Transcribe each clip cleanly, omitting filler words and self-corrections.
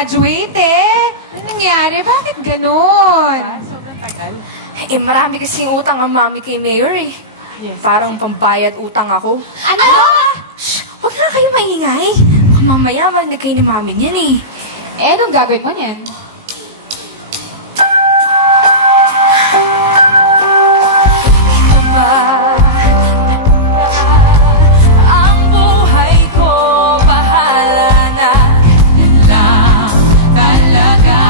graduate eh. Ano nangyari? Bakit ganon? Sobrang tagal. Eh, marami kasing utang ang mami kay Mayor eh. Yes. Parang pambayad utang ako. Ano? Shh! Huwag na kayo maingay. Baka mamaya manig kayo ni mami niyan eh. Eh, anong gagawin mo niyan? Ang buhay ko, bahala na. Yan lang talaga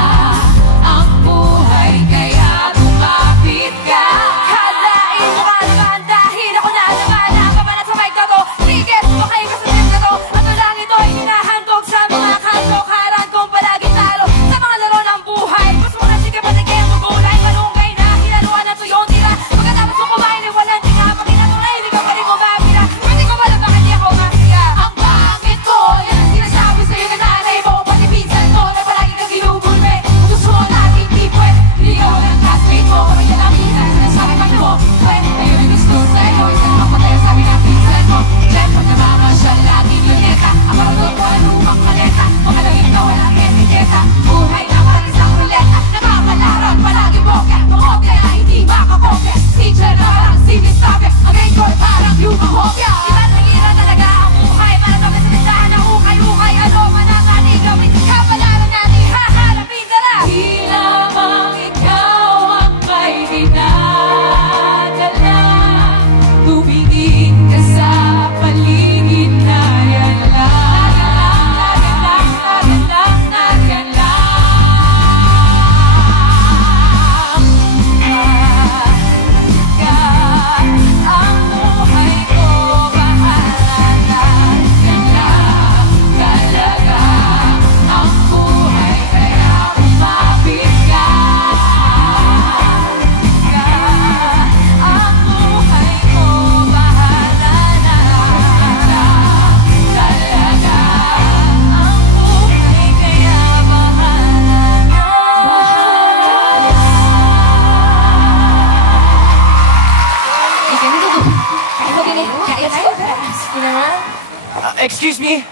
ang buhay, kaya lumapit ka. Kalain mo ka naman dahil ako na naman ang kapalat sa mic na to. Sige, okay ka sa mic na to. Ano lang ito'y hinahandog sa mga kalokaran kong palagi talo sa mga laro ng buhay. Mas muna sige patigay ang magulay, malunggay na hinaluan ng tuyong tira. Pagkatapos mo kumain, walang tinga. Pakinatuloy, hindi ka pa rin kumapila. Pwede ko pala bakit di ako masaya. Ang pangit ko, yan ang sinasabi sa'yo ng nanay mo. Pati pinsan ko na palagi kang ginugulme. Gusto mo natin di pwede. Hindi ako ng classmate mo. Kaya yan ang pinsan sinasabi man mo. Pwede kayo yung gusto sa'yo. Isang makataya sabi ng pinsan mo. Siyempre namamasyal laging luneta. Ako na doon ko ang lumang kaleta. Makalagin na walang etiketa. Buhay na parang isang ruleta. Nakakalarang palagi mo. Kaya makopya na hindi makakopya. Teacher na parang sinisabi. Ang grade ko parang lumahopya. Iba't nagira talaga ang buhay. Maratapos sa tindahan ng ukay-ukay. Ano man ang ating gawin. Kapalaran natin haharapin na lang. Di lamang ikaw ang may dinadala. Tumingin ka sa paligid na yan lang. Naryan lang, naryan lang. Ang buhay ko, bahala na. Yan lang talaga ang buhay, kaya umapit ka. Ang buhay ko, bahala na. Yan lang talaga ang buhay, kaya bahala na. Sige, nandito. Kaya mo, sige naman. Excuse me?